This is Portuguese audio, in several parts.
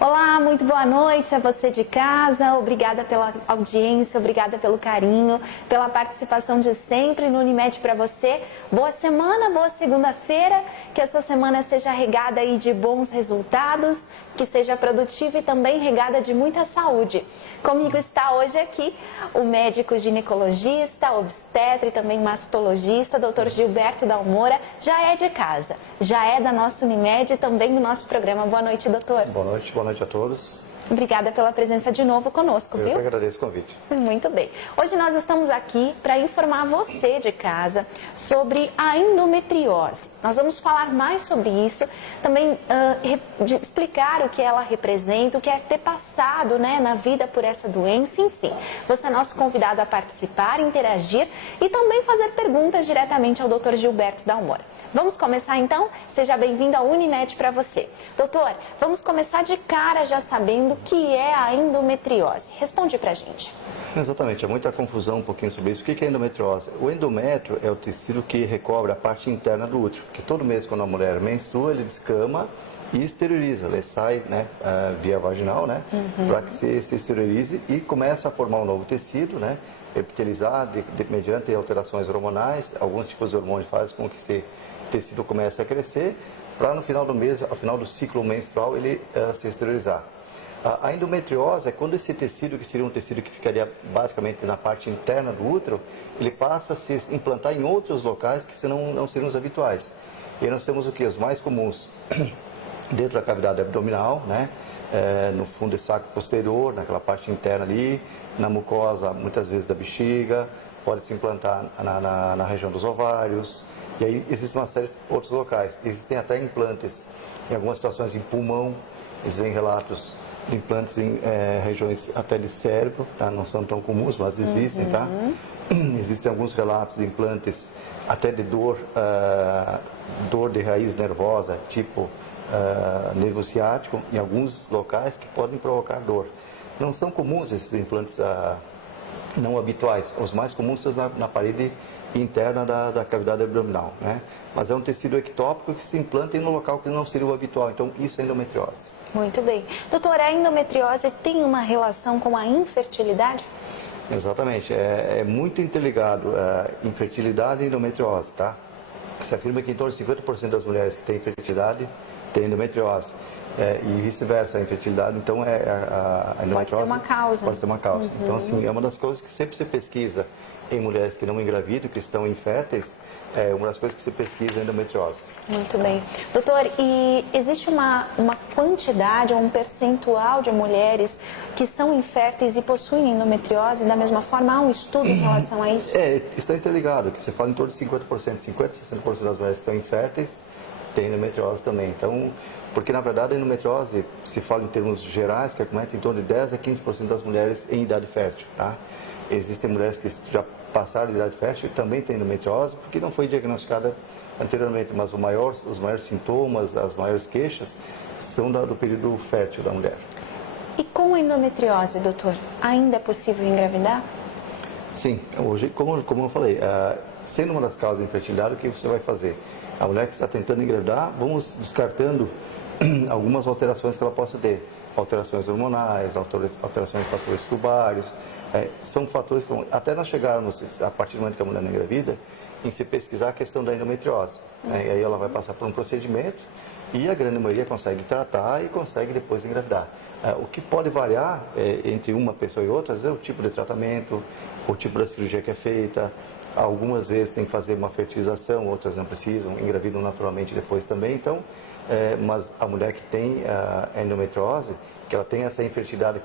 Olá, muito boa noite a você de casa. Obrigada pela audiência, obrigada pelo carinho, pela participação de sempre no Unimed para você. Boa semana, boa segunda-feira, que a sua semana seja regada aí de bons resultados, que seja produtiva e também regada de muita saúde. Comigo está hoje aqui o médico ginecologista, obstetra e também mastologista, Dr. Gilberto Dalmora, já é de casa, já é da nossa Unimed e também do nosso programa. Boa noite, doutor. Boa noite a todos. Obrigada pela presença de novo conosco, viu? Eu que agradeço o convite. Muito bem. Hoje nós estamos aqui para informar você de casa sobre a endometriose. Nós vamos falar mais sobre isso, também explicar o que ela representa, o que é ter passado, né, na vida por essa doença, enfim. Você é nosso convidado a participar, interagir e também fazer perguntas diretamente ao Dr. Gilberto Dalmora. Vamos começar então? Seja bem-vindo ao Unimed para você. Doutor, vamos começar de cara já sabendo o que é a endometriose. Responde pra gente. Exatamente, há muita confusão um pouquinho sobre isso. O que é endometriose? O endométrio é o tecido que recobre a parte interna do útero, que todo mês quando a mulher menstrua, ele descama e esteriliza, ele sai, né, via vaginal, né, para que se esterilize e começa a formar um novo tecido, né, epitelizado, mediante alterações hormonais. Alguns tipos de hormônios fazem com que esse tecido comece a crescer, para no final do mês, ao final do ciclo menstrual, ele se esterilizar. A endometriose é quando esse tecido, que seria um tecido que ficaria basicamente na parte interna do útero, ele passa a se implantar em outros locais que senão não seriam os habituais. E aí nós temos o que? Os mais comuns dentro da cavidade abdominal, né? No fundo do saco posterior, naquela parte interna ali, na mucosa, muitas vezes da bexiga, pode se implantar na região dos ovários. E aí existe uma série de outros locais. Existem até implantes, em algumas situações, em pulmão. Existem relatos de implantes em regiões até de cérebro, tá? Não são tão comuns, mas existem, tá? Existem alguns relatos de implantes até de dor de raiz nervosa, tipo nervo ciático, em alguns locais que podem provocar dor. Não são comuns esses implantes não habituais. Os mais comuns são na parede interna da cavidade abdominal, né? Mas é um tecido ectópico que se implanta no local que não seria o habitual. Então, isso é endometriose. Muito bem. Doutora, a endometriose tem uma relação com a infertilidade? Exatamente. É muito interligado infertilidade e endometriose, tá? Se afirma que em torno de 50% das mulheres que têm infertilidade têm endometriose. E vice-versa, a infertilidade, então a endometriose... Pode ser uma causa. Pode ser uma causa. Então, assim, é uma das coisas que sempre se pesquisa em mulheres que não engravidam, que estão inférteis, é uma das coisas que se pesquisa é a endometriose. Muito bem. Doutor, e existe uma quantidade ou um percentual de mulheres que são inférteis e possuem endometriose? Da mesma forma, há um estudo em relação a isso? Está interligado, que você fala em torno de 50%, 50% a 60% das mulheres que são inférteis têm endometriose também. Então, porque na verdade a endometriose, se fala em termos gerais, que acomete em torno de 10 a 15% das mulheres em idade fértil, tá? Existem mulheres que já passaram de idade fértil e também têm endometriose, porque não foi diagnosticada anteriormente, mas os maiores sintomas, as maiores queixas, são do período fértil da mulher. E com a endometriose, doutor, ainda é possível engravidar? Sim, hoje, como eu falei, sendo uma das causas de infertilidade, o que você vai fazer? A mulher que está tentando engravidar, vamos descartando algumas alterações que ela possa ter. Alterações hormonais, alterações de fatores tubários. São fatores que, até nós chegarmos, a partir do momento que a mulher não engravida, em se pesquisar a questão da endometriose. E aí ela vai passar por um procedimento e a grande maioria consegue tratar e consegue depois engravidar. O que pode variar entre uma pessoa e outra é o tipo de tratamento, o tipo da cirurgia que é feita. Algumas vezes tem que fazer uma fertilização, outras não precisam, engravidam naturalmente depois também. Então, mas a mulher que tem a endometriose, que ela tem essa infertilidade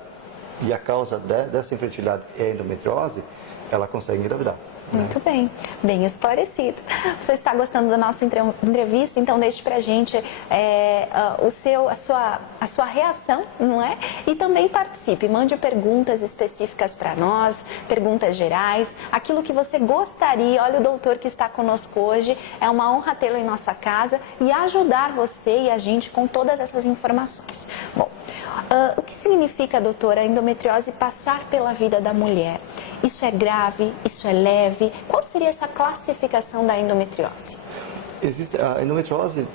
e a causa dessa infertilidade é a endometriose, ela consegue engravidar. Muito bem, bem esclarecido. Você está gostando da nossa entrevista? Então deixe pra gente a sua reação, não é? E também participe, mande perguntas específicas para nós, perguntas gerais, aquilo que você gostaria. Olha o doutor que está conosco hoje, é uma honra tê-lo em nossa casa e ajudar você e a gente com todas essas informações. Bom, o que significa, doutora, a endometriose passar pela vida da mulher? Isso é grave? Isso é leve? Qual seria essa classificação da endometriose? Existe a endometriose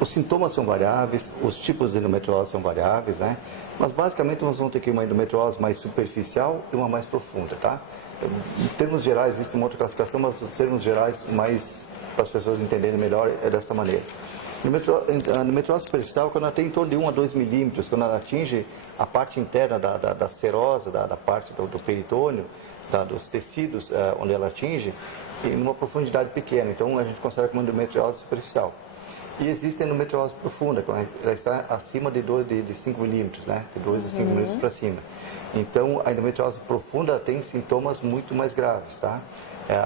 Os sintomas são variáveis, os tipos de endometriose são variáveis, né? Mas basicamente nós vamos ter aqui uma endometriose mais superficial e uma mais profunda, tá? Em termos gerais, existe uma outra classificação, mas os termos gerais, mais para as pessoas entenderem melhor, é dessa maneira. A endometriose superficial, quando ela tem em torno de 1 a 2 milímetros, quando ela atinge a parte interna da serosa, da parte do peritônio, dos tecidos onde ela atinge, em uma profundidade pequena. Então, a gente considera como endometriose superficial. E existe a endometriose profunda, quando ela está acima de 5 milímetros, né? De 2 a 5 milímetros para cima. Então, a endometriose profunda tem sintomas muito mais graves, tá?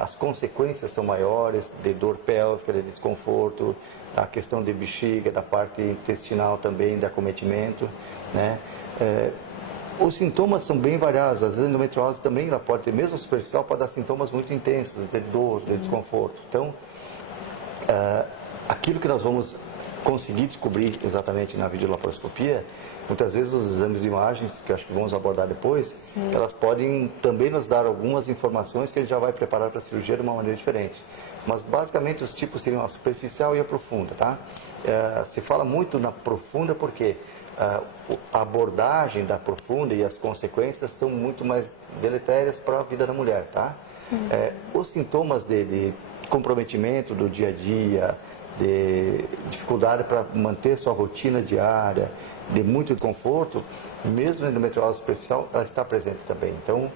As consequências são maiores, de dor pélvica, de desconforto, a questão de bexiga, da parte intestinal também, de acometimento, né? Os sintomas são bem variados. Às vezes a endometriose também, ela pode ter, mesmo superficial, pode dar sintomas muito intensos, de dor, de desconforto. Então, aquilo que nós vamos conseguir descobrir exatamente na videolaparoscopia, muitas vezes os exames de imagens, que eu acho que vamos abordar depois, elas podem também nos dar algumas informações que a gente já vai preparar para a cirurgia de uma maneira diferente. Mas basicamente os tipos seriam a superficial e a profunda, tá? Se fala muito na profunda porque a abordagem da profunda e as consequências são muito mais deletérias para a vida da mulher, tá? Os sintomas de comprometimento do dia a dia, de dificuldade para manter sua rotina diária, de muito desconforto, mesmo na endometriose superficial, ela está presente também. Então,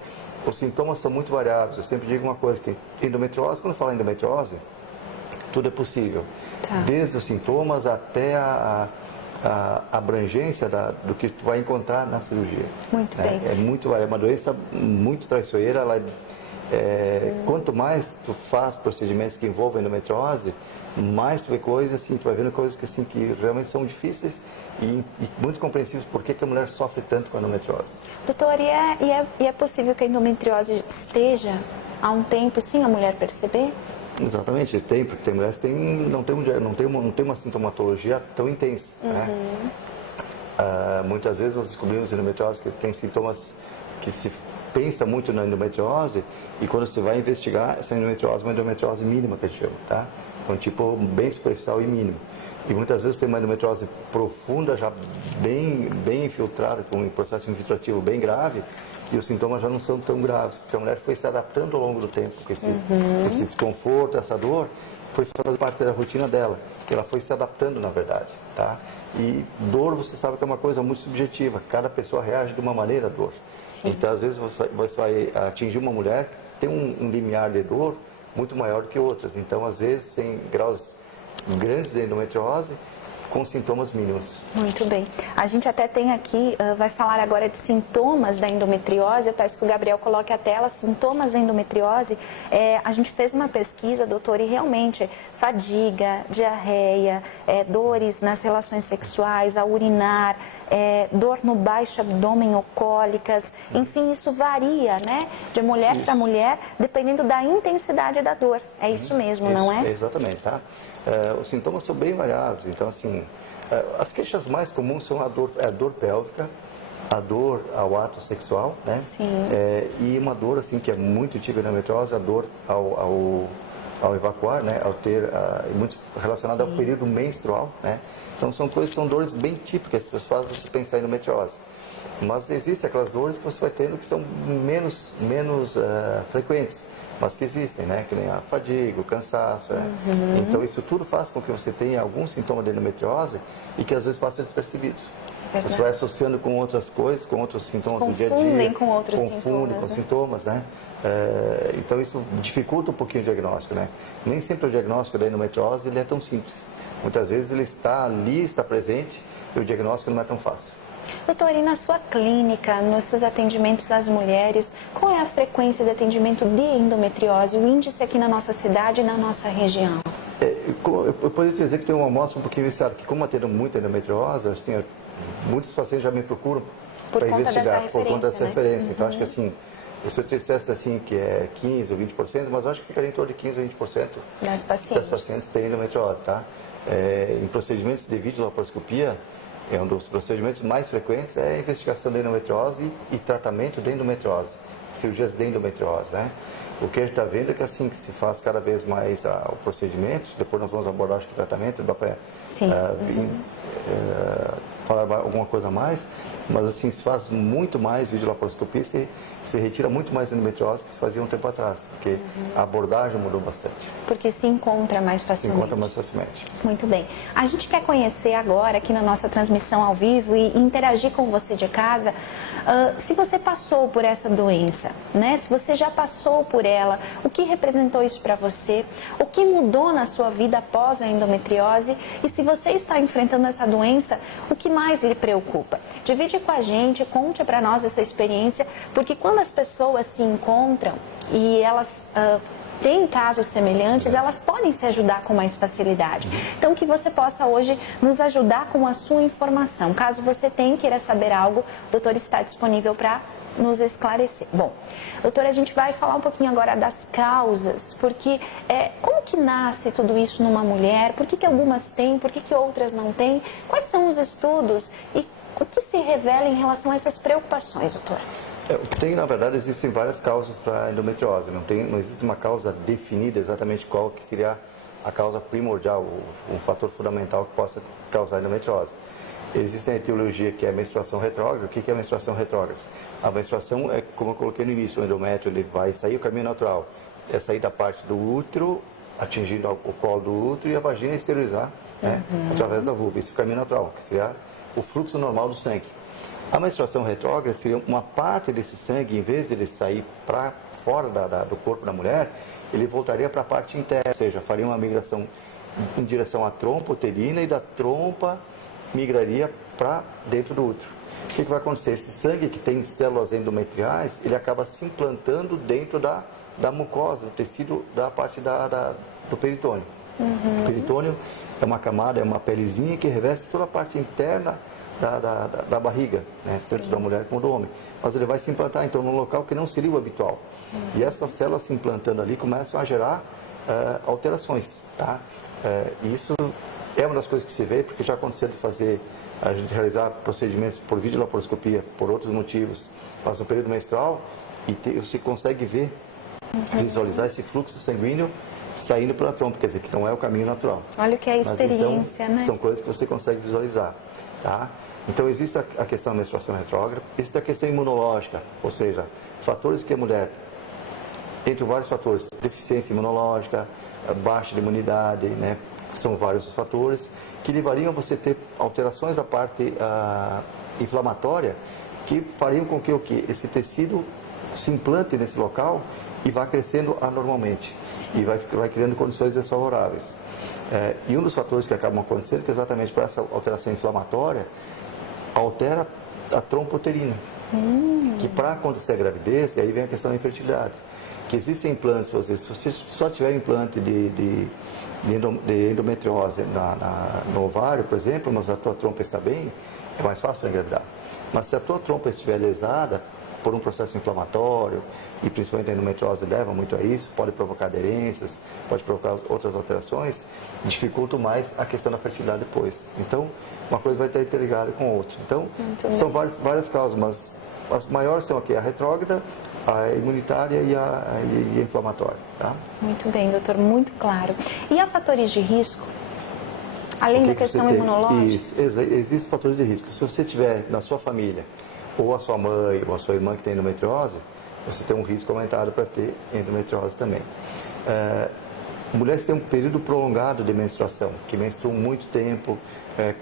os sintomas são muito variáveis. Eu sempre digo uma coisa, que endometriose, quando fala em endometriose, tudo é possível. Tá. Desde os sintomas até a abrangência do que tu vai encontrar na cirurgia. Muito bem. É uma doença muito traiçoeira. Quanto mais tu faz procedimentos que envolvem endometriose, mais tu vê coisas, assim, tu vai vendo coisas que, assim, que realmente são difíceis e muito compreensíveis por que a mulher sofre tanto com a endometriose. Doutor, e é possível que a endometriose esteja há um tempo sem a mulher perceber? Exatamente, tem, porque tem mulheres que não tem uma sintomatologia tão intensa, né? Muitas vezes nós descobrimos endometriose que tem sintomas que se pensa muito na endometriose e quando você vai investigar, essa endometriose é uma endometriose mínima que a gente chama, tá? É um tipo bem superficial e mínimo. E muitas vezes tem uma endometriose profunda, já bem infiltrada, com um processo infiltrativo bem grave, e os sintomas já não são tão graves, porque a mulher foi se adaptando ao longo do tempo, com esse desconforto, essa dor, foi fazer parte da rotina dela. Ela foi se adaptando, na verdade, tá? E dor, você sabe que é uma coisa muito subjetiva, cada pessoa reage de uma maneira à dor. Sim. Então, às vezes, você vai atingir uma mulher que tem um limiar de dor muito maior do que outras. Então, às vezes, tem graus grandes de endometriose com sintomas mínimos. Muito bem. A gente até tem aqui, vai falar agora de sintomas da endometriose. Eu peço que o Gabriel coloque a tela, sintomas da endometriose. A gente fez uma pesquisa, doutor, e realmente fadiga, diarreia, dores nas relações sexuais, a urinar, dor no baixo abdômen ou cólicas. Enfim, isso varia, né? De mulher para mulher, dependendo da intensidade da dor. É isso mesmo, não é? Exatamente, tá? Os sintomas são bem variáveis, então assim, as queixas mais comuns são a dor pélvica, a dor ao ato sexual, né? Sim. E uma dor assim que é muito típica da endometriose, a dor ao evacuar, né? Ao ter, muito relacionada ao período menstrual, né? Então são dores bem típicas que fazem você pensar em endometriose. Mas existem aquelas dores que você vai tendo que são menos frequentes, mas que existem, né? Que nem a fadiga, o cansaço. Então, isso tudo faz com que você tenha algum sintoma de endometriose e que às vezes passa despercebido. Verdade. Você vai associando com outras coisas, com outros sintomas do dia a dia. Confundem com outros sintomas. Confundem com sintomas, né? Então, isso dificulta um pouquinho o diagnóstico, né? Nem sempre o diagnóstico da endometriose ele é tão simples. Muitas vezes ele está ali, está presente, e o diagnóstico não é tão fácil. Doutor, e na sua clínica, nos seus atendimentos às mulheres, qual é a frequência de atendimento de endometriose, o índice aqui na nossa cidade e na nossa região? Eu poderia dizer que tem uma amostra um pouquinho viciada, que como atendo muita endometriose, assim, muitos pacientes já me procuram para investigar por conta dessa referência. Então, acho que assim, se eu dissesse assim que é 15% ou 20%, mas eu acho que ficaria em torno de 15% ou 20% das pacientes têm endometriose, tá? Em procedimentos de videolaparoscopia, um dos procedimentos mais frequentes é a investigação da endometriose e tratamento da endometriose. cirurgias de endometriose, né? O que a gente está vendo é que assim que se faz cada vez mais o procedimento, depois nós vamos abordar acho que o tratamento, dá para falar alguma coisa a mais, mas assim se faz muito mais videolaparoscopia, se retira muito mais endometriose que se fazia um tempo atrás, porque a abordagem mudou bastante. Porque se encontra mais facilmente. Se encontra mais facilmente. Muito bem. A gente quer conhecer agora, aqui na nossa transmissão ao vivo, e interagir com você de casa, se você passou por essa doença, né? Se você já passou por ela, o que representou isso para você, o que mudou na sua vida após a endometriose, e se você está enfrentando essa doença, o que mais lhe preocupa? Divide com a gente, conte para nós essa experiência, porque quando as pessoas se encontram e elas têm casos semelhantes, elas podem se ajudar com mais facilidade. Então, que você possa hoje nos ajudar com a sua informação. Caso você tenha, queira saber algo, o doutor está disponível para nos esclarecer. Bom, doutora, a gente vai falar um pouquinho agora das causas, porque como que nasce tudo isso numa mulher? Por que algumas têm, por que outras não têm? Quais são os estudos e o que se revela em relação a essas preocupações, doutora? Na verdade, existem várias causas para a endometriose. Não existe uma causa definida exatamente qual que seria a causa primordial, um fator fundamental que possa causar a endometriose. Existe a etiologia que é a menstruação retrógrada. O que é a menstruação retrógrada? A menstruação é, como eu coloquei no início, o endométrio ele vai sair o caminho natural. É sair da parte do útero, atingindo o colo do útero e a vagina esterilizar, né, através da vulva. Esse é o caminho natural, que seria o fluxo normal do sangue. A menstruação retrógrada seria uma parte desse sangue, em vez de ele sair para fora do corpo da mulher, ele voltaria para a parte interna, ou seja, faria uma migração em direção à trompa uterina e da trompa migraria para dentro do útero. O que vai acontecer? Esse sangue que tem células endometriais, ele acaba se implantando dentro da mucosa, do tecido da parte do peritônio. O peritônio é uma camada, é uma pelezinha que reveste toda a parte interna da barriga, né? Tanto da mulher como do homem. Mas ele vai se implantar então num local que não seria o habitual. E essas células se implantando ali começam a gerar alterações, tá? Isso é uma das coisas que se vê, porque já aconteceu de a gente realizar procedimentos por videolaparoscopia, por outros motivos, mas no período menstrual, e você consegue ver, visualizar esse fluxo sanguíneo saindo pela trompa, quer dizer, que não é o caminho natural. Olha o que é a experiência, mas, então, né? São coisas que você consegue visualizar, tá? Então, existe a questão da menstruação retrógrada, existe a questão imunológica, ou seja, fatores que a mulher, entre vários fatores, deficiência imunológica, baixa de imunidade, né? São vários os fatores que levariam a você ter alterações da parte inflamatória que fariam com que esse tecido se implante nesse local e vá crescendo anormalmente e vai criando condições desfavoráveis. E um dos fatores que acabam acontecendo, que exatamente por essa alteração inflamatória, altera a trompa uterina, que para acontecer a gravidez, e aí vem a questão da infertilidade, que existem implantes, se você só tiver implante de endometriose no ovário, por exemplo, mas a tua trompa está bem, é mais fácil para engravidar. Mas se a tua trompa estiver lesada por um processo inflamatório, e principalmente a endometriose leva muito a isso, pode provocar aderências, pode provocar outras alterações, dificulta mais a questão da fertilidade depois. Então, uma coisa vai estar interligada com a outra. Então, são várias causas, mas as maiores são aqui a retrógrada, a imunitária e a inflamatória. Tá? Muito bem, doutor, muito claro. E há fatores de risco? Além da questão imunológica? Isso, existem fatores de risco. Se você tiver na sua família, ou a sua mãe, ou a sua irmã que tem endometriose, você tem um risco aumentado para ter endometriose também. Mulheres têm um período prolongado de menstruação, que menstruam muito tempo,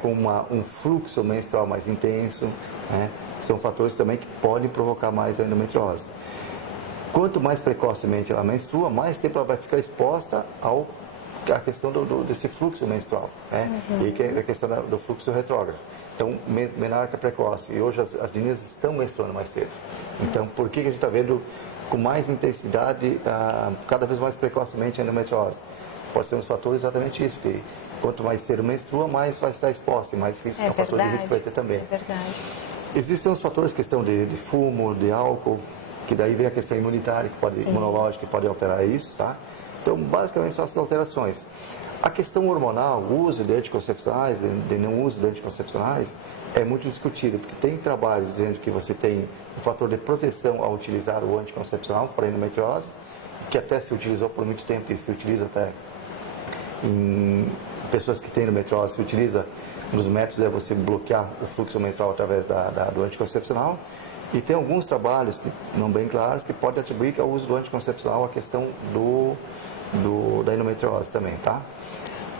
com um fluxo menstrual mais intenso, né? São fatores também que podem provocar mais a endometriose. Quanto mais precocemente ela menstrua, mais tempo ela vai ficar exposta à questão desse fluxo menstrual, né? E que é a questão do fluxo retrógrado. Então, menarca precoce. E hoje as meninas estão menstruando mais cedo. Então, por que a gente está vendo com mais intensidade, cada vez mais precocemente, a endometriose? Pode ser um dos fatores exatamente isso, que quanto mais cedo menstrua, mais vai estar exposta e mais risco, fator de risco vai ter também. É verdade. Existem os fatores, questão de fumo, de álcool, que daí vem a questão imunitária, imunológica, que pode alterar isso, tá? Então, basicamente, são essas alterações. A questão hormonal, o uso de anticoncepcionais, de não uso de anticoncepcionais, é muito discutido, porque tem trabalhos dizendo que você tem um fator de proteção ao utilizar o anticoncepcional para a endometriose, que até se utilizou por muito tempo e se utiliza até em pessoas que têm endometriose, se utiliza, um dos métodos é você bloquear o fluxo menstrual através do anticoncepcional. E tem alguns trabalhos, que não bem claros, que podem atribuir ao uso do anticoncepcional a questão da endometriose também, tá?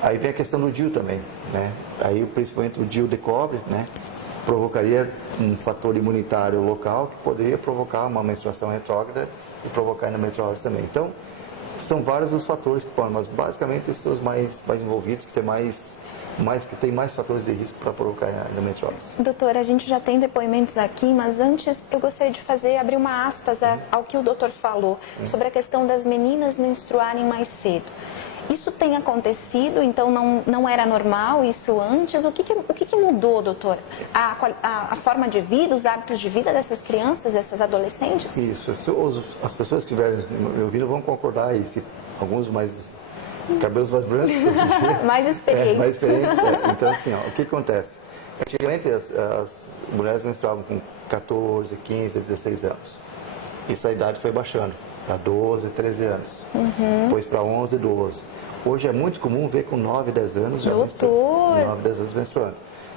Aí vem a questão do DIU também, né? Aí principalmente o DIU de cobre, né? Provocaria um fator imunitário local que poderia provocar uma menstruação retrógrada e provocar endometriose também. Então, são vários os fatores que podem, mas basicamente esses são os mais envolvidos, que tem mais fatores de risco para provocar a endometriose. Doutor, a gente já tem depoimentos aqui, mas antes eu gostaria de abrir uma aspas ao que o doutor falou sobre a questão das meninas menstruarem mais cedo. Isso tem acontecido, então não era normal isso antes? O que mudou, doutor? A forma de vida, os hábitos de vida dessas crianças, dessas adolescentes? Isso. As pessoas que estiverem me ouvindo vão concordar aí, se alguns mais cabelos mais brancos, mais experientes. Mais experientes. Então, assim, ó, o que acontece? Antigamente as mulheres menstruavam com 14, 15, 16 anos. Isso a idade foi baixando para 12, 13 anos. Depois para 11, 12. Hoje é muito comum ver com 9, 10 anos já menstruando. 9, 10 anos menstruando.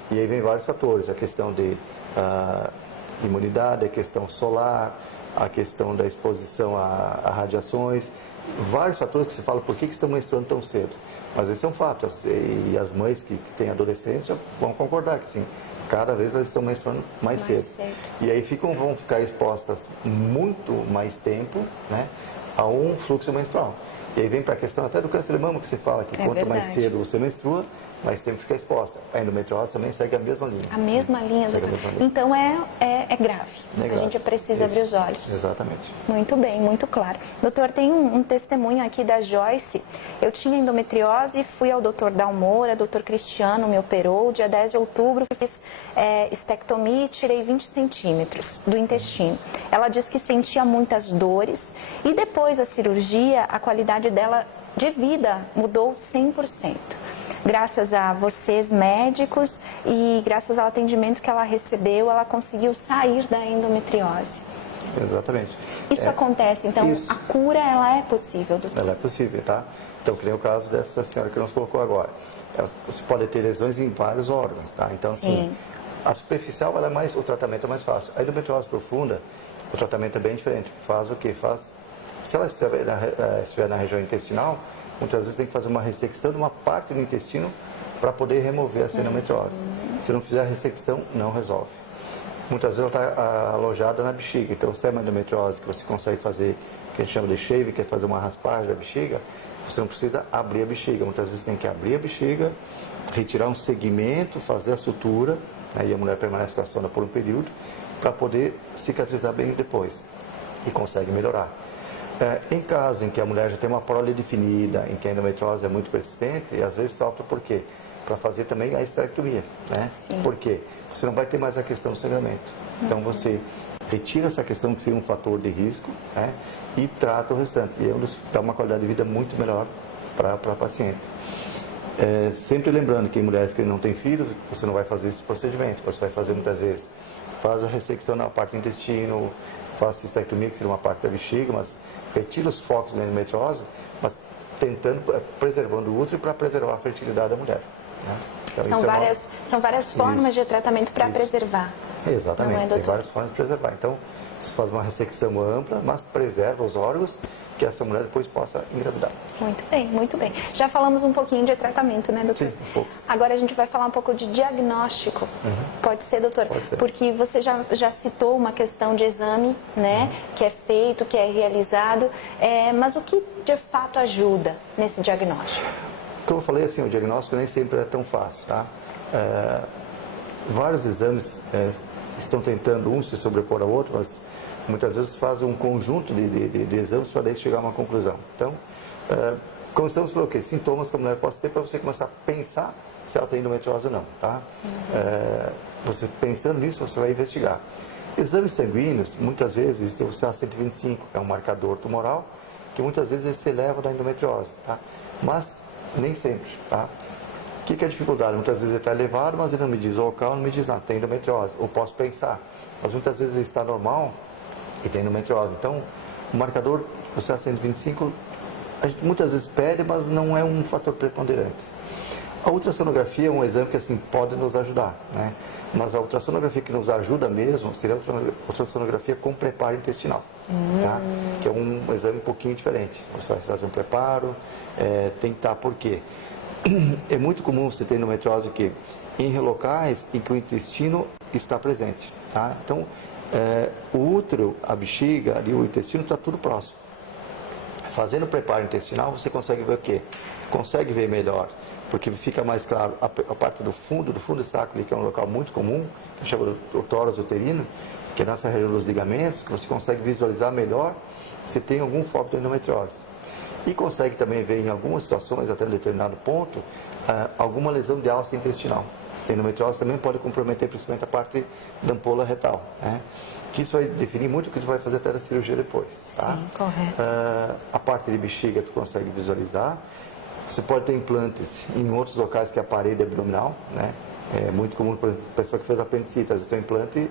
E aí vem vários fatores, a questão de imunidade, a questão solar, a questão da exposição a radiações, vários fatores que se fala por que estão menstruando tão cedo. Mas esse é um fato, e as mães que têm adolescência vão concordar que sim, cada vez elas estão menstruando mais cedo. E aí vão ficar expostas muito mais tempo, né, a um fluxo menstrual. E aí vem para a questão até do câncer de mama, que se fala que quanto mais cedo você menstrua, mais tempo fica exposta. A endometriose também segue a mesma linha. A mesma linha, doutor. Então é grave. A gente precisa abrir os olhos. Exatamente. Muito bem, muito claro. Doutor, tem um testemunho aqui da Joyce. Eu tinha endometriose, fui ao doutor Dalmora, doutor Cristiano me operou. Dia 10 de outubro fiz estectomia e tirei 20 centímetros do intestino. Ela disse que sentia muitas dores e depois da cirurgia a qualidade dela de vida mudou 100%. Graças a vocês médicos e graças ao atendimento que ela recebeu, ela conseguiu sair da endometriose. Exatamente. Isso acontece, então a cura ela é possível, doutor? Ela é possível, tá? Então, que nem o caso dessa senhora que nos colocou agora. Você pode ter lesões em vários órgãos, tá? Então, assim, a superficial, o tratamento é mais fácil. A endometriose profunda, o tratamento é bem diferente. Faz o quê? Se ela estiver na região intestinal, muitas vezes tem que fazer uma ressecção de uma parte do intestino para poder remover essa endometriose. Se não fizer a ressecção, não resolve. Muitas vezes ela está alojada na bexiga. Então, se é uma endometriose que você consegue fazer, que a gente chama de shave, que é fazer uma raspagem da bexiga, você não precisa abrir a bexiga. Muitas vezes tem que abrir a bexiga, retirar um segmento, fazer a sutura, aí a mulher permanece com a sonda por um período, para poder cicatrizar bem depois. E consegue melhorar. Em caso em que a mulher já tem uma prole definida, em que a endometriose é muito persistente, e às vezes salta por quê? Para fazer também a esterectomia, né? Por quê? Você não vai ter mais a questão do sangramento. Então você retira essa questão que seria um fator de risco, né? E trata o restante. E dá uma qualidade de vida muito melhor para a paciente. Sempre lembrando que em mulheres que não têm filhos, você não vai fazer esse procedimento. Você vai fazer muitas vezes, faz a ressecção na parte do intestino, faz cistectomia, que seria uma parte da bexiga, mas retira os focos da endometriose, mas preservando o útero para preservar a fertilidade da mulher. Né? Então, são várias formas de tratamento para preservar. Exatamente, tem várias formas de preservar. Então, você faz uma ressecção ampla, mas preserva os órgãos que essa mulher depois possa engravidar. Muito bem, muito bem. Já falamos um pouquinho de tratamento, né, doutor? Sim, um pouco. Agora a gente vai falar um pouco de diagnóstico. Pode ser, doutor? Pode ser. Porque você já citou uma questão de exame, né, que é feito, que é realizado, mas o que de fato ajuda nesse diagnóstico? Como eu falei, assim, o diagnóstico nem sempre é tão fácil, tá? Vários exames estão tentando um se sobrepor ao outro, mas muitas vezes fazem um conjunto de exames para daí chegar a uma conclusão. Então, começamos por quê? Sintomas que a mulher possa ter para você começar a pensar se ela tem endometriose ou não, tá? Você pensando nisso, você vai investigar. Exames sanguíneos, muitas vezes, existe o CA125, que é um marcador tumoral, que muitas vezes ele se eleva da endometriose, tá? Mas nem sempre, tá? O que é a dificuldade? Muitas vezes ele está elevado, mas ele não me diz o local, não me diz nada, tem endometriose. Ou posso pensar, mas muitas vezes ele está normal e tem endometriose. Então, o marcador, o CA-125, a gente muitas vezes pede, mas não é um fator preponderante. A ultrassonografia é um exame que assim, pode nos ajudar, né? Mas a ultrassonografia que nos ajuda mesmo seria a ultrassonografia com preparo intestinal, tá? Que é um exame um pouquinho diferente. Você vai fazer um preparo, tem que estar, por quê? É muito comum você ter endometriose que em locais em que o intestino está presente, tá? Então, o útero, a bexiga, ali, o intestino está tudo próximo. Fazendo o preparo intestinal, você consegue ver o quê? Consegue ver melhor, porque fica mais claro a parte do fundo do saco, que é um local muito comum, que chama o tórax uterino, que é nessa região dos ligamentos, que você consegue visualizar melhor se tem algum foco de endometriose. E consegue também ver em algumas situações, até um determinado ponto, alguma lesão de alça intestinal. A endometriose também pode comprometer principalmente a parte da ampola retal, né? Que isso vai definir muito o que tu vai fazer até da cirurgia depois, tá? Sim, correto. A parte de bexiga tu consegue visualizar. Você pode ter implantes em outros locais que é a parede abdominal, né? É muito comum para a pessoa que fez apendicite, às vezes tem um implante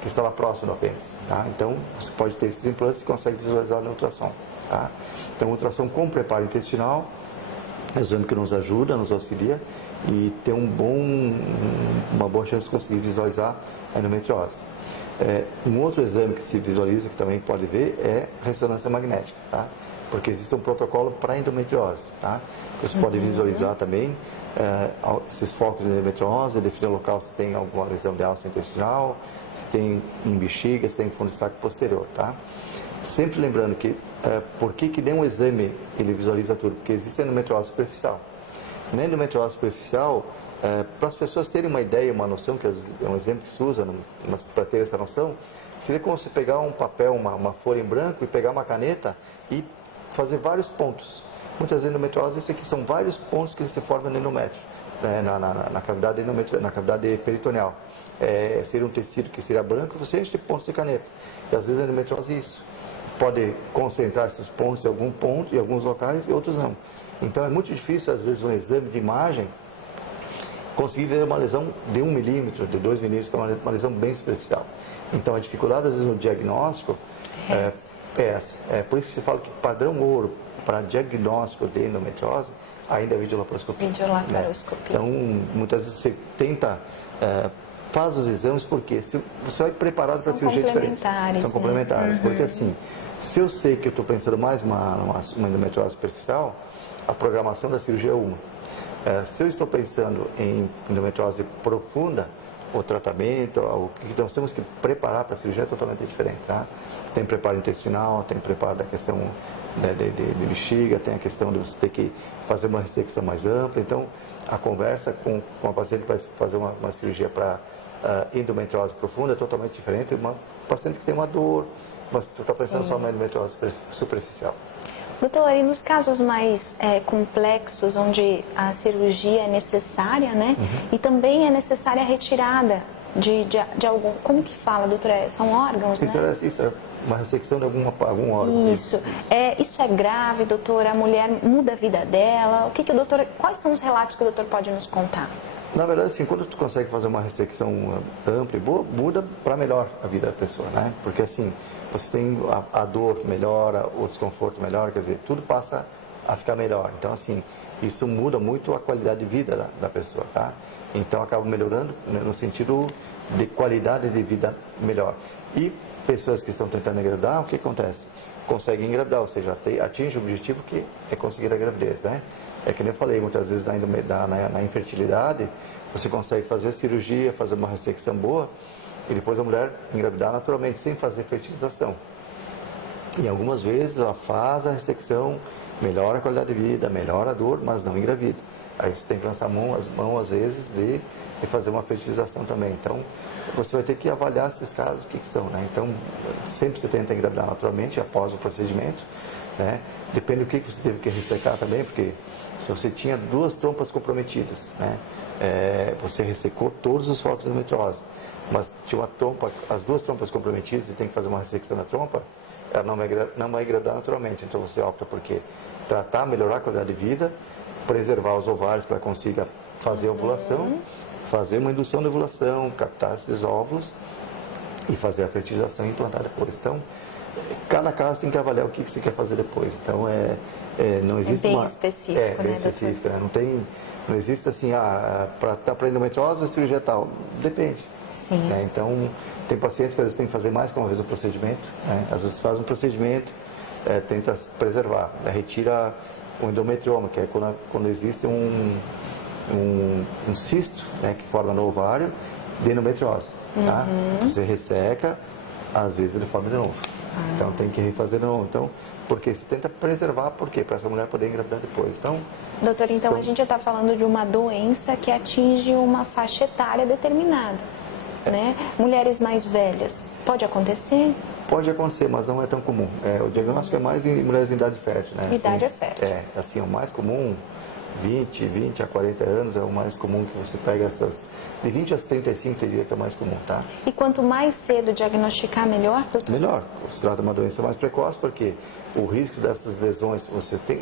que está lá próximo do apêndice, tá? Então, você pode ter esses implantes e consegue visualizar na ultrassom, tá? Então, ultrassom com preparo intestinal, é um exame que nos ajuda, nos auxilia e tem uma boa chance de conseguir visualizar a endometriose. Um outro exame que se visualiza, que também pode ver, é ressonância magnética, tá? Porque existe um protocolo para endometriose, tá? Você pode visualizar também esses focos de endometriose, define o local se tem alguma lesão de alça intestinal, se tem em bexiga, se tem em fundo de saco posterior, tá? Sempre lembrando que, por que nenhum exame ele visualiza tudo? Porque existe a endometriose superficial. Na endometriose superficial, para as pessoas terem uma ideia, uma noção, que é um exemplo que se usa para ter essa noção, seria como você pegar um papel, uma folha em branco e pegar uma caneta e fazer vários pontos. Muitas vezes endometriose, isso aqui são vários pontos que se formam no endométrio, na cavidade peritoneal. Seria um tecido que seria branco, você enche de pontos de caneta. E às vezes a endometriose é isso. Pode concentrar esses pontos em algum ponto, em alguns locais, e outros não. Então é muito difícil, às vezes, um exame de imagem conseguir ver uma lesão de 1 milímetro, de 2 milímetros, que é uma lesão bem superficial. Então a dificuldade, às vezes, no diagnóstico é essa. Por isso que se fala que padrão ouro para diagnóstico de endometriose ainda é videolaparoscopia. Videolaparoscopia. Então, muitas vezes você tenta, faz os exames, porque se você vai preparado para a cirurgia diferente. São complementares. Porque assim, se eu sei que eu estou pensando mais uma endometriose superficial, a programação da cirurgia é uma. Se eu estou pensando em endometriose profunda, o tratamento, o que nós temos que preparar para a cirurgia é totalmente diferente, tá? Tem preparo intestinal, tem preparo da questão de bexiga, tem a questão de você ter que fazer uma ressecção mais ampla. Então, a conversa com a paciente que vai fazer uma cirurgia para endometriose profunda é totalmente diferente. Uma paciente que tem uma dor, mas que tu está pensando só na endometriose superficial. Doutor, e nos casos mais complexos, onde a cirurgia é necessária, né? E também é necessária a retirada de algum... Como que fala, doutora? São órgãos, isso né? Isso é uma ressecção de algum órgão. Isso. Isso é grave, doutora? A mulher muda a vida dela? Quais são os relatos que o doutor pode nos contar? Na verdade, assim, quando tu consegue fazer uma ressecção ampla e boa, muda para melhor a vida da pessoa, né? Porque assim, você tem a dor melhora, o desconforto melhora, quer dizer, tudo passa a ficar melhor. Então, assim, isso muda muito a qualidade de vida da pessoa, tá? Então, acaba melhorando no sentido de qualidade de vida melhor. E pessoas que estão tentando engravidar, o que acontece? Conseguem engravidar, ou seja, atinge o objetivo que é conseguir a gravidez, né? É que nem eu falei, muitas vezes na infertilidade, você consegue fazer cirurgia, fazer uma ressecção boa, e depois a mulher engravidar naturalmente, sem fazer fertilização. E algumas vezes ela faz a ressecção, melhora a qualidade de vida, melhora a dor, mas não engravida. Aí você tem que lançar as mãos às vezes, de fazer uma fertilização também. Então, você vai ter que avaliar esses casos, o que são, né? Então, sempre você tenta engravidar naturalmente, após o procedimento, né? Depende do que você teve que ressecar também, porque se você tinha 2 trompas comprometidas, né? Você ressecou todos os focos de endometriose, mas tinha uma trompa, as 2 trompas comprometidas, e tem que fazer uma ressecção da trompa, ela não vai engravidar naturalmente. Então você opta por quê? Tratar, melhorar a qualidade de vida, preservar os ovários para que consiga fazer a ovulação, fazer uma indução de ovulação, captar esses óvulos e fazer a fertilização e implantar depois. Então, cada caso tem que avaliar o que você quer fazer depois. Então, não existe bem uma... específico, É, bem né, específico, né? Não existe assim, para endometriose, a cirurgia tal. Depende. Sim. Né? Então, tem pacientes que às vezes tem que fazer mais que uma vez o procedimento. Né? Às vezes faz um procedimento, tenta preservar, né? Retira o endometrioma, que é quando existe um cisto, né, que forma no ovário de endometriose. Tá? Você resseca, às vezes ele forma de novo. Então tem que refazer de novo. Então, porque se tenta preservar, por quê? Para essa mulher poder engravidar depois. Então, Doutor, então a gente está falando de uma doença que atinge uma faixa etária determinada, né? Mulheres mais velhas, pode acontecer? Pode acontecer, mas não é tão comum. O diagnóstico é mais em mulheres em idade fértil, né? Idade fértil. Assim, o mais comum, 20 a 40 anos é o mais comum que você pega essas... De 20 a 35, eu diria que é o mais comum, tá? E quanto mais cedo diagnosticar, melhor, doutor? Melhor. Se trata de uma doença mais precoce, porque o risco dessas lesões, você tem...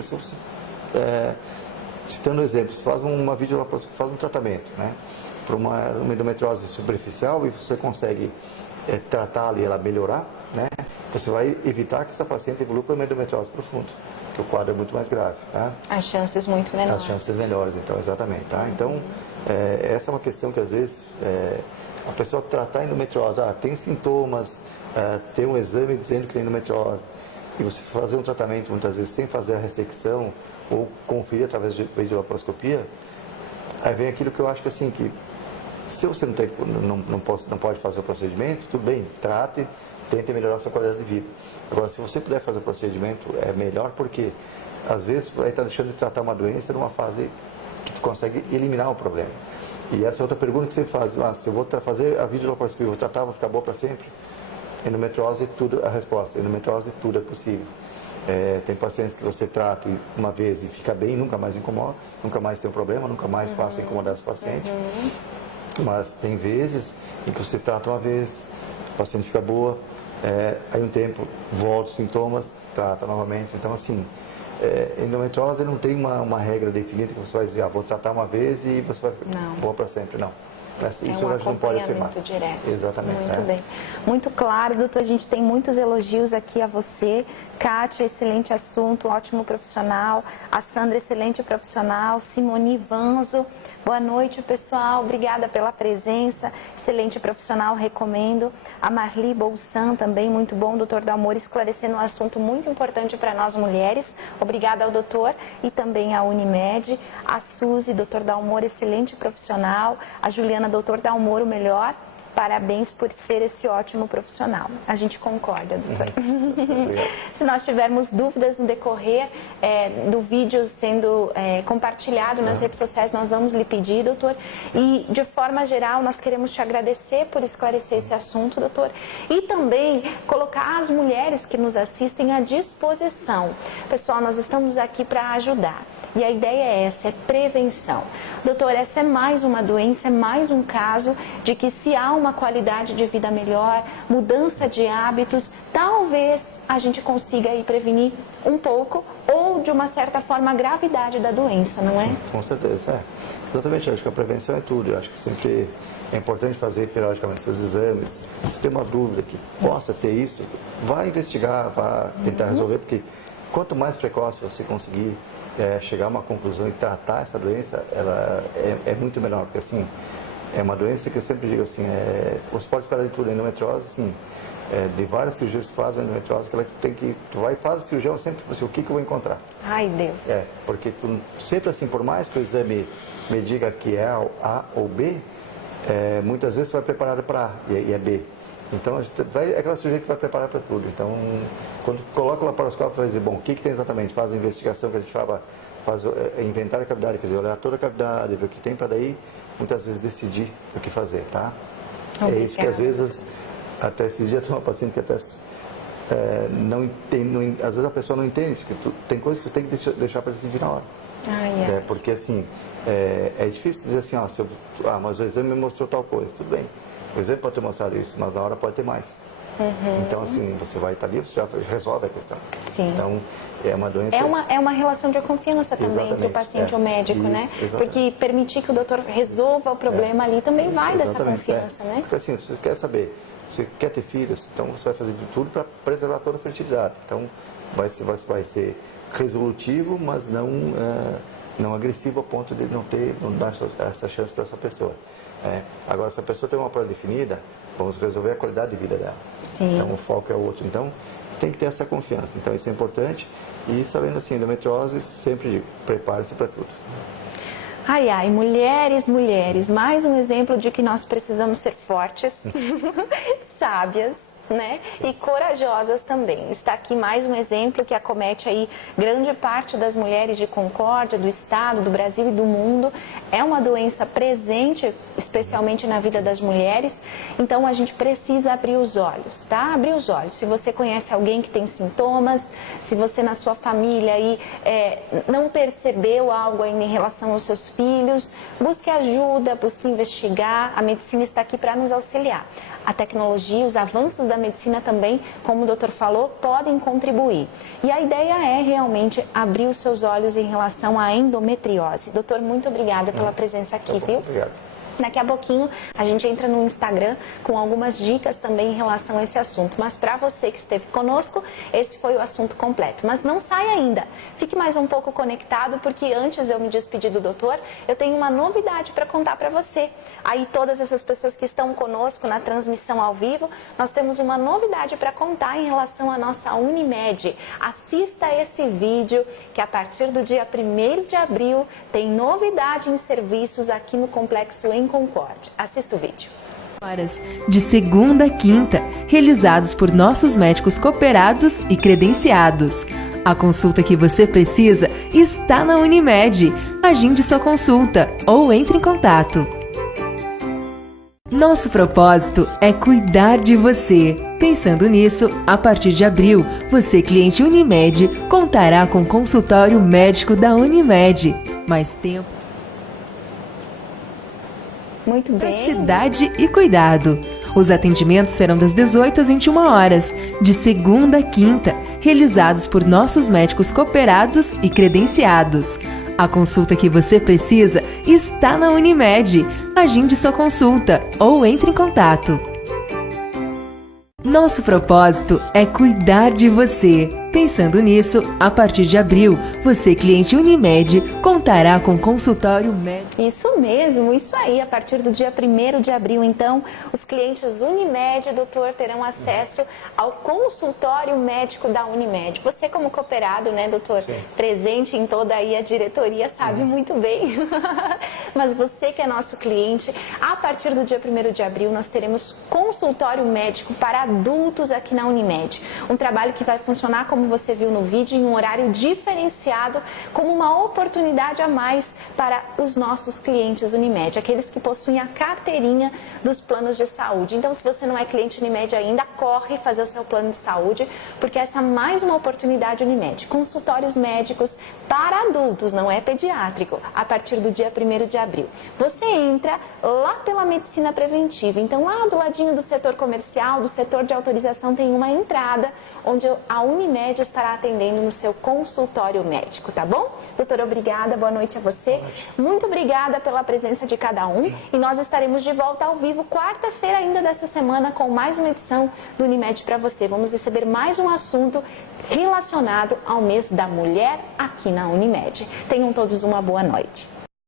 Citando um exemplo, você faz uma videolaparoscopia, faz um tratamento, né? Para uma endometriose superficial e você consegue tratar e ela melhorar, né? Você vai evitar que essa paciente evolua para uma endometriose profunda, que o quadro é muito mais grave, tá? As chances muito menores. As chances melhores, então, exatamente, tá? Então, essa é uma questão que às vezes a pessoa tratar a endometriose, tem sintomas, tem um exame dizendo que tem endometriose, e você fazer um tratamento muitas vezes sem fazer a ressecção ou conferir através de videolaparoscopia, aí vem aquilo que eu acho que assim, que se você não pode fazer o procedimento, tudo bem, trate, tente melhorar a sua qualidade de vida. Agora, se você puder fazer o procedimento, é melhor porque, às vezes, vai estar deixando de tratar uma doença numa fase que tu consegue eliminar o problema. E essa é outra pergunta que você faz, se eu vou fazer a videolaparoscopia, vou tratar, vou ficar boa para sempre? Endometriose, tudo, a resposta, endometriose, tudo é possível. Tem pacientes que você trata uma vez e fica bem, nunca mais incomoda, nunca mais tem um problema, nunca mais passa a incomodar esse paciente. Mas tem vezes em que você trata uma vez, a paciente fica boa, aí um tempo volta os sintomas, trata novamente. Então, assim, endometriose não tem uma regra definida que você vai dizer, vou tratar uma vez e você vai boa para sempre. Não. Isso a gente não pode afirmar. Direto. Exatamente. Muito bem. Muito claro, doutor. A gente tem muitos elogios aqui a você. Kátia, excelente assunto, ótimo profissional. A Sandra, excelente profissional. Simone Vanzo, boa noite, pessoal. Obrigada pela presença. Excelente profissional, recomendo. A Marli Bolsan também, muito bom. Doutor Dalmor esclarecendo um assunto muito importante para nós mulheres. Obrigada ao doutor e também à Unimed. A Suzy, doutor Dalmor, excelente profissional. A Juliana, doutor Dalmor, o melhor. Parabéns por ser esse ótimo profissional. A gente concorda, doutor. Se nós tivermos dúvidas no decorrer do vídeo sendo compartilhado nas redes sociais, nós vamos lhe pedir, doutor. E, de forma geral, nós queremos te agradecer por esclarecer esse assunto, doutor. E também colocar as mulheres que nos assistem à disposição. Pessoal, nós estamos aqui para ajudar. E a ideia é essa, é prevenção. Doutor, essa é mais uma doença, é mais um caso de que se há uma qualidade de vida melhor, mudança de hábitos, talvez a gente consiga aí prevenir um pouco ou, de uma certa forma, a gravidade da doença, não é? Com certeza, Exatamente, eu acho que a prevenção é tudo. Eu acho que sempre é importante fazer periodicamente seus exames. Se tem uma dúvida que possa ter isso, vá investigar, vá tentar resolver, porque quanto mais precoce você conseguir chegar a uma conclusão e tratar essa doença, ela é muito melhor, porque assim, é uma doença que eu sempre digo assim, você pode esperar de tudo, a endometriose, assim, de várias cirurgias que tu faz, a endometriose, que ela tu vai e faz a cirurgia, sempre assim, o que eu vou encontrar? Ai, Deus. Porque tu sempre assim, por mais que o exame me diga que é A ou B, muitas vezes tu vai preparado para A e é B. Então, é aquela cirurgia que vai preparar para tudo. Então, quando tu coloca o laparoscópio, tu vai dizer, bom, o que tem exatamente? Faz a investigação que a gente fala, faz inventário da cavidade, quer dizer, olhar toda a cavidade, ver o que tem para daí, muitas vezes decidir o que fazer, tá? Obrigada. É isso que às vezes, até esses dias tem uma paciente que até não entende, às vezes a pessoa não entende, que tem coisas que tu tem que deixar para decidir na hora. Porque assim, é difícil dizer assim, mas o exame me mostrou tal coisa, tudo bem. O exame pode ter mostrado isso, mas na hora pode ter mais. Então, assim, você vai estar ali, você já resolve a questão. Sim. Então, é uma doença... É uma relação de confiança também entre o paciente e o médico, né? Porque permitir que o doutor resolva o problema ali também vai dessa confiança, né? Porque assim, você quer saber, você quer ter filhos, então você vai fazer de tudo para preservar toda a fertilidade. Então, vai ser resolutivo, mas não agressivo a ponto de não dar essa chance para essa pessoa. Agora, se a pessoa tem uma prova definida, vamos resolver a qualidade de vida dela. Sim. Então, o foco é o outro. Então, tem que ter essa confiança. Então, isso é importante. E sabendo assim, endometriose, sempre digo, prepare-se para tudo. Ai, ai, mulheres, mais um exemplo de que nós precisamos ser fortes, sábias, né? E corajosas também. Está aqui mais um exemplo que acomete aí grande parte das mulheres de Concórdia, do estado, do Brasil e do mundo. É uma doença presente, especialmente na vida das mulheres. Então a gente precisa abrir os olhos, tá? Abrir os olhos. Se você conhece alguém que tem sintomas, se você na sua família aí não percebeu algo ainda em relação aos seus filhos, busque ajuda, busque investigar. A medicina está aqui para nos auxiliar. A tecnologia, os avanços da medicina também, como o doutor falou, podem contribuir. E a ideia é realmente abrir os seus olhos em relação à endometriose. Doutor, muito obrigada pela presença aqui, viu? Obrigado. Daqui a pouquinho a gente entra no Instagram com algumas dicas também em relação a esse assunto. Mas para você que esteve conosco, esse foi o assunto completo. Mas não saia ainda. Fique mais um pouco conectado, porque antes de eu me despedir do doutor, eu tenho uma novidade para contar para você. Aí todas essas pessoas que estão conosco na transmissão ao vivo, nós temos uma novidade para contar em relação à nossa Unimed. Assista esse vídeo que a partir do dia 1º de abril tem novidade em serviços aqui no Complexo em Concórdia. Assista o vídeo. Horas de segunda a quinta, realizados por nossos médicos cooperados e credenciados. A consulta que você precisa está na Unimed. Agende sua consulta ou entre em contato. Nosso propósito é cuidar de você. Pensando nisso, a partir de abril, você, cliente Unimed, contará com consultório médico da Unimed. Mais tempo, muito bem. praticidade e cuidado. Os atendimentos serão das 18 às 21 horas, de segunda a quinta, realizados por nossos médicos cooperados e credenciados. A consulta que você precisa está na Unimed. Agende sua consulta ou entre em contato. Nosso propósito é cuidar de você. Pensando nisso, a partir de abril, você, cliente Unimed, contará com consultório médico. Isso mesmo, isso aí. A partir do dia 1º de abril, então, os clientes Unimed, doutor, terão acesso ao consultório médico da Unimed. Você, como cooperado, né, doutor, Sim. presente em toda aí a diretoria, sabe muito bem. Mas você que é nosso cliente, a partir do dia 1º de abril, nós teremos consultório médico para adultos aqui na Unimed. Um trabalho que vai funcionar, como você viu no vídeo, em um horário diferenciado, como uma oportunidade a mais para os nossos clientes Unimed, aqueles que possuem a carteirinha dos planos de saúde. Então, se você não é cliente Unimed ainda, corre fazer o seu plano de saúde, porque essa é mais uma oportunidade Unimed. Consultórios médicos para adultos, não é pediátrico, a partir do dia 1º de abril. Você entra lá pela medicina preventiva, então lá do ladinho do setor comercial, do setor de autorização, tem uma entrada onde a Unimed estará atendendo no seu consultório médico, tá bom? Doutora, obrigada, boa noite a você. Muito obrigada pela presença de cada um e nós estaremos de volta ao vivo quarta-feira ainda dessa semana com mais uma edição do Unimed para você. Vamos receber mais um assunto relacionado ao mês da mulher aqui na Unimed. Tenham todos uma boa noite.